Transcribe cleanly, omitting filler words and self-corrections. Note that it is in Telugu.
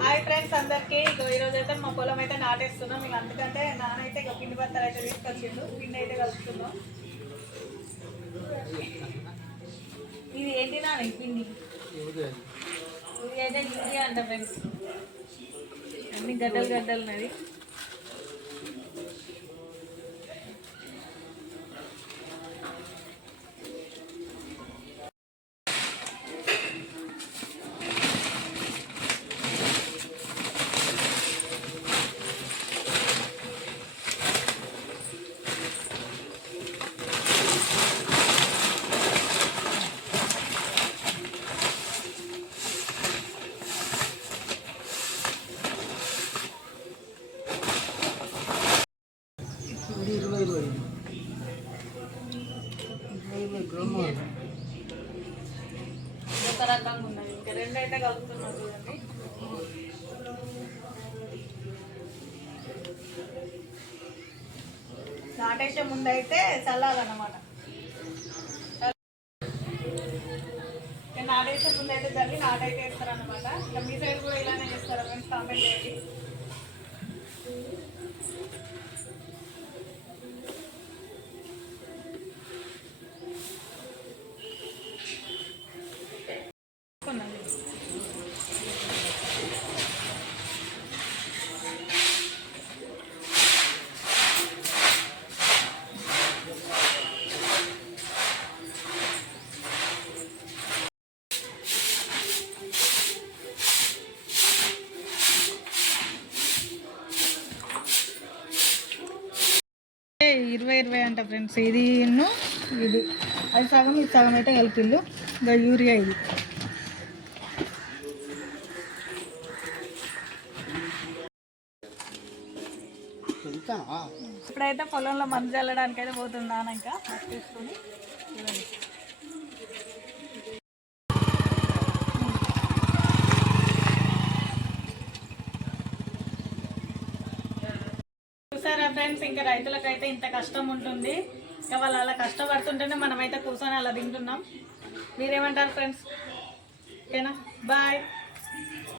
హాయ్ ఫ్రెండ్స్ అందరికీ. ఈరోజు అయితే మా పొలం అయితే నాటేస్తున్నాం. మీకు అందుకంటే నానైతే ఇక పిండి బత్తలు అయితే తీసుకొచ్చిండు. పిండి అయితే కలుపుతున్నాం. ఇది ఏంటి నాన్న ఈ పిండి? ఇది అయితే యూరియా అంట ఫ్రెండ్స్. అన్ని గడ్డలు గడ్డలు ఉన్నది. ఒక రకంగా ఉన్నది. ఇంకా రెండు అయితే కలుపుతున్నాం చూడండి. నాటేసే ముందు అయితే చల్లాలన్నమాట. నాటేసే ముందు అయితే చల్లి నాటైతే వేస్తారనమాట. ఇక మీ సైడ్ కూడా ఇలానే చేస్తారా ఫ్రెండ్స్? కామెంట్ చేయండి. ఇరవై అంట ఫ్రెండ్స్. ఇది ఇది అది సగం ఇది సగం అయితే కలిపిల్లు. ఇంకా యూరియా ఇది. ఇప్పుడైతే పొలంలో మందు చల్లడానికి అయితే పోతున్నాను. ఇంకా తీసుకొని చూసారా ఫ్రెండ్స్? ఇంకా రైతులకైతే ఇంత కష్టం ఉంటుంది. ఇంకా వాళ్ళు అలా కష్టపడుతుంటేనే మనమైతే కూర్చొని అలా తింటున్నాం. మీరేమంటారు ఫ్రెండ్స్? ఓకేనా? బాయ్.